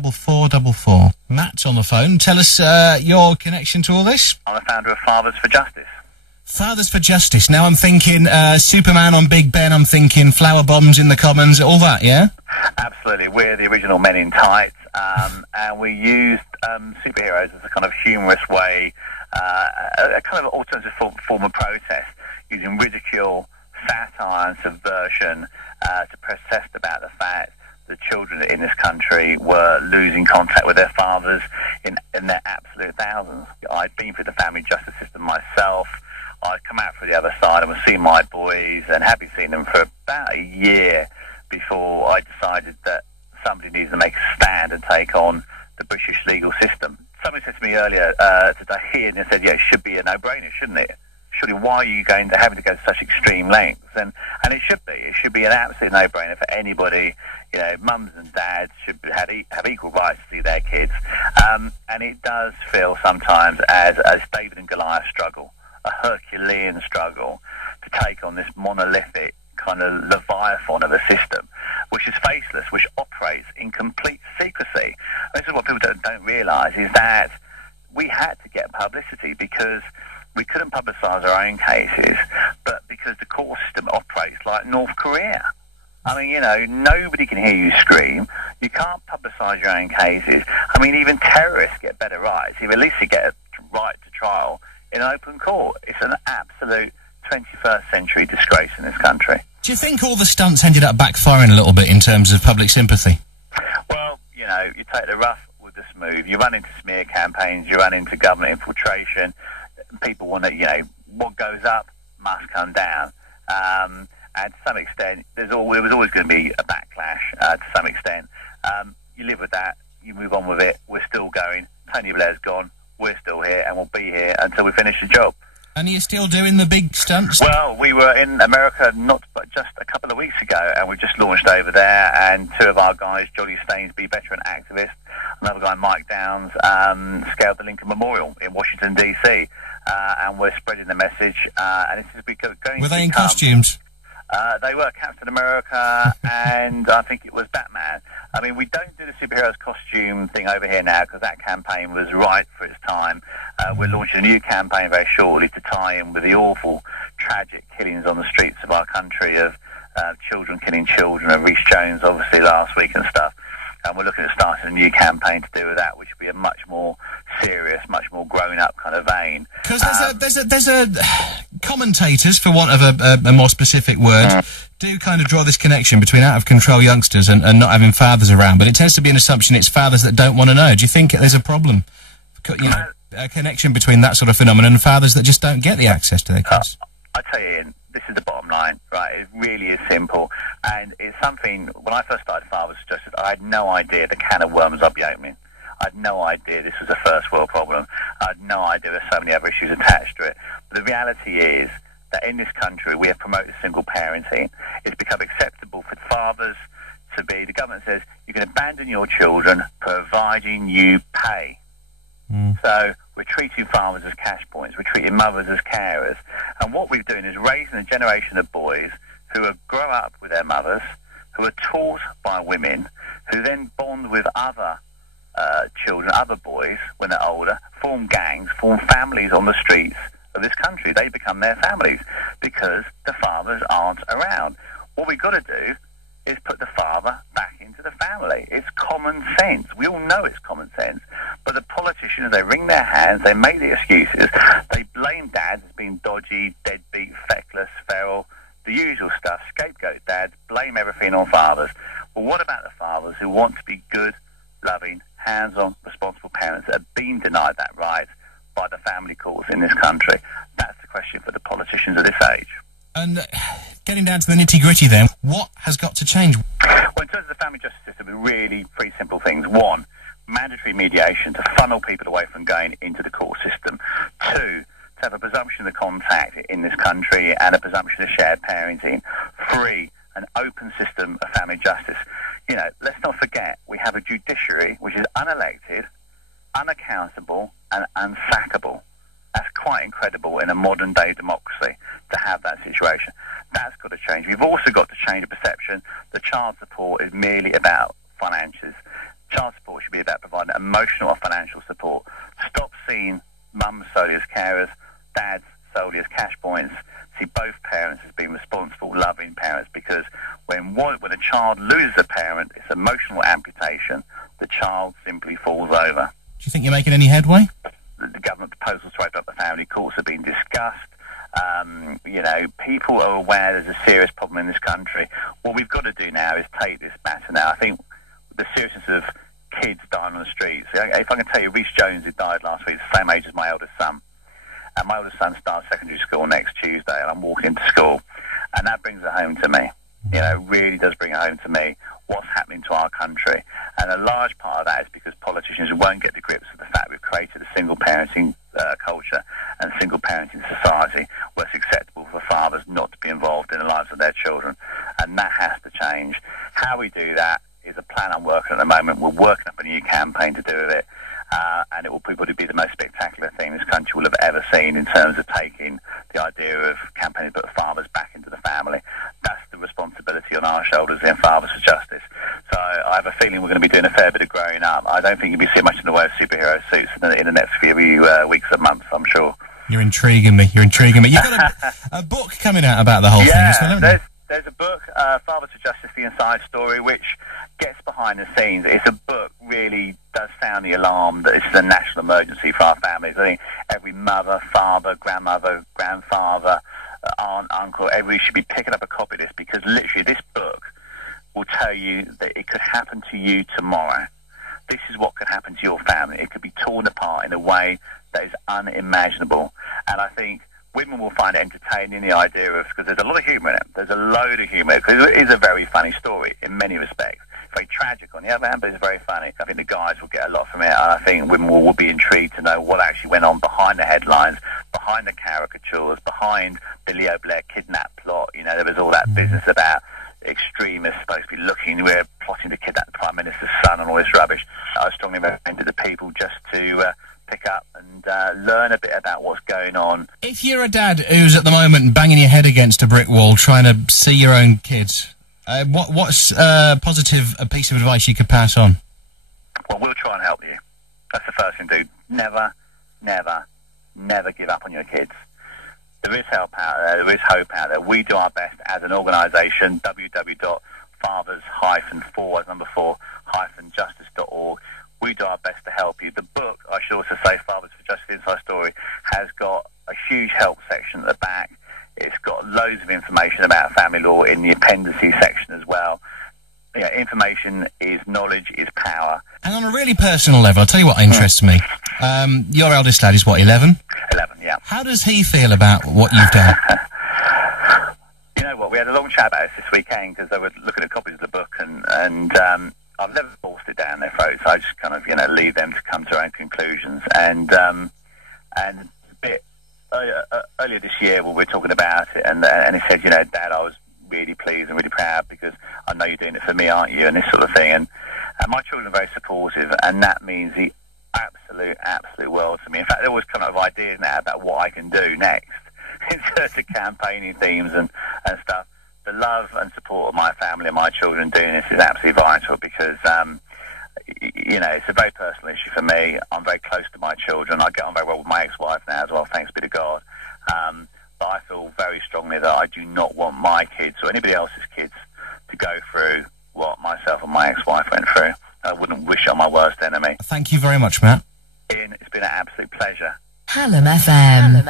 4444. Matt's on the phone. Tell us your connection to all this. I'm the founder of Fathers for Justice. Fathers for Justice. Now I'm thinking Superman on Big Ben. I'm thinking flower bombs in the Commons. All that, yeah? Absolutely. We're the original Men in Tights, and we used superheroes as a kind of humorous way, a kind of alternative form of protest, using ridicule, satire and subversion to protest about the fact that children in this country were losing contact with their fathers in their absolute thousands. I'd been through the family justice system myself. I'd come out for the other side and was seeing my boys and had been seeing them for about a year before I decided that somebody needs to make a stand and take on the British legal system. Somebody said to me earlier today, and they said, yeah, it should be a no-brainer, shouldn't it? Surely, why are you having to go to such extreme lengths? And it should be. It should be an absolute no-brainer for anybody. You know, mums and dads should have equal rights to see their kids. And it does feel sometimes as a David and Goliath struggle, a Herculean struggle to take on this monolithic kind of leviathan of a system, which is faceless, which operates in complete secrecy. This is what people don't realise, is that we had to get publicity because we couldn't publicise our own cases, but because the court system operates like North Korea. I mean, you know, nobody can hear you scream. You can't publicise your own cases. I mean, even terrorists get better rights. At least you get a right to trial in open court. It's an absolute 21st century disgrace in this country. Do you think all the stunts ended up backfiring a little bit in terms of public sympathy? Well, you know, you take the rough with the smooth. You run into smear campaigns, you run into government infiltration. People want to, you know, what goes up must come down. And to some extent, there was always going to be a backlash to some extent. You live with that, you move on with it. We're still going. Tony Blair's gone. We're still here, and we'll be here until we finish the job. And are you still doing the big stunts? Well, we were in America just a couple of weeks ago, and we just launched over there, and two of our guys, Johnny Stainsby, veteran activist, another guy, Mike Downs, scaled the Lincoln Memorial in Washington, D.C., and we're spreading the message, and this is going Were they in costumes? They were Captain America, and I think it was Batman. I mean, we don't do the superheroes costume thing over here now because that campaign was right for its time. We're launching a new campaign very shortly to tie in with the awful, tragic killings on the streets of our country of children killing children, and Rhys Jones, obviously, last week and stuff. And we're looking at starting a new campaign to do with that, which will be a much more serious, much more grown-up kind of vein. Because there's a commentators, for want of a more specific word, do kind of draw this connection between out-of-control youngsters and not having fathers around. But it tends to be an assumption it's fathers that don't want to know. Do you think there's a problem? You know, a connection between that sort of phenomenon and fathers that just don't get the access to their kids? I tell you, Ian, this is the bottom line, right? It really is simple. And it's something, when I first started Fathers for Justice, I had no idea the can of worms I'd be opening. I had no idea this was a first world problem. I had no idea there's so many other issues attached to it. But the reality is that in this country, we have promoted single parenting. It's become acceptable for fathers to be, the government says, you can abandon your children providing you pay. So we're treating fathers as cash points, we're treating mothers as carers, and what we're doing is raising a generation of boys who have grown up with their mothers, who are taught by women, who then bond with other children, other boys when they're older, form gangs, form families on the streets of this country. They become their families because the fathers aren't around. What we've got to do is put the father back into the family. It's common sense. We all know it's common sense. But the politicians, they wring their hands, they make the excuses, they blame dads as being dodgy, deadbeat, feckless, feral, the usual stuff, scapegoat dads, blame everything on fathers. Well, what about the fathers who want to be good, loving, hands-on, responsible parents that have been denied that right by the family courts in this country? That's the question for the politicians of this age. And getting down to the nitty-gritty then, what has got to change? Well, in terms of the family justice system, really three simple things. One, mandatory mediation to funnel people away from going into the court system. Two, to have a presumption of contact in this country and a presumption of shared parenting. Three, an open system of family justice. You know, let's not forget, we have a judiciary which is unelected, unaccountable and unsackable. That's quite incredible in a modern-day democracy to have that situation. That's got to change. We've also got to change the perception that child support is merely about finances. Child support should be about providing emotional or financial support. Stop seeing mums solely as carers, dads solely as cash points. See both parents as being responsible, loving parents, because when a child loses a parent, it's emotional amputation. The child simply falls over. Do you think you're making any headway? The government proposals to open up the family courts have been discussed. People are aware there's a serious problem in this country. What we've got to do now is take this matter now. I think the seriousness of kids dying on the streets. If I can tell you, Rhys Jones, who died last week, is the same age as my eldest son. And my eldest son starts secondary school next Tuesday, and I'm walking to school. And that brings it home to me. It really does bring it home to me what's happening to our country. And a large part of that is because politicians won't get to grips with the fact we've created a single parenting culture and single parenting society where it's acceptable for fathers not to be involved in the lives of their children. And that has to change. How we do that is a plan I'm working on at the moment. We're working up a new campaign to do with it. And it will probably be the most spectacular thing this country will have ever seen in terms of taking the idea of campaigning to put fathers back into the family. That's the responsibility on our shoulders in Fathers for Justice. So I have a feeling we're going to be doing a fair bit of growing up. I don't think you'll be seeing much in the way of superhero suits in the next few weeks and months, I'm sure. You're intriguing me. You've got a book coming out about the whole thing as well, haven't you? There's a book, Fathers for Justice, The Inside Story, which gets behind the scenes. It's a book really does sound the alarm that this is a national emergency for our families. I think every mother, father, grandmother, grandfather, aunt, uncle, everybody should be picking up a copy of this, because literally this book will tell you that it could happen to you tomorrow. This is what could happen to your family. It could be torn apart in a way that is unimaginable. And I think women will find it entertaining, the idea of, because there's a lot of humour in it. There's a load of humour, because it is a very funny story in many respects. Very tragic on the other hand, but it's very funny. I think the guys will get a lot from it, and I think women will be intrigued to know what actually went on behind the headlines, behind the caricatures, behind the Leo Blair kidnap plot. There was all that business about extremists supposed to be we're plotting to kidnap the Prime Minister's son and all this rubbish. I strongly recommend it to people just to pick up and learn a bit about what's going on. If you're a dad who's at the moment banging your head against a brick wall trying to see your own kids, what's a positive piece of advice you could pass on? Well, we'll try and help you. That's the first thing to do. Never, never, never give up on your kids. There is help out there. There is hope out there. We do our best as an organisation, www.fathers-4justice.org. We do our best to help you. The book, I should also say, Fathers for Justice Inside Story, has got a huge help section at the back. It's got loads of information about family law in the appendices section as well. Information is knowledge, is power. And on a really personal level, I'll tell you what interests me. Your eldest lad is what, 11? 11, yeah. How does he feel about what you've done? You know what, we had a long chat about this weekend, because they were looking at copies of the book, and I've never forced it down their throats. I just kind of, leave them to come to their own conclusions. And a bit earlier this year, when we were talking about it, and he said, Dad, I was really pleased and really proud, because I know you're doing it for me, aren't you, and this sort of thing. And my children are very supportive, and that means the absolute world to me. In fact, they're always coming up with ideas now about what I can do next in terms of campaigning themes and stuff. The love and support of my family and my children doing this is absolutely vital, because it's a very personal issue for me. I'm very close to my children. I get on very well with my ex-wife now as well, thanks be to God. But I feel very strongly that I do not want my kids or anybody else's kids to go through what myself and my ex-wife went through. I wouldn't wish it on my worst enemy. Thank you very much, Matt. Ian, it's been an absolute pleasure. Hallam FM.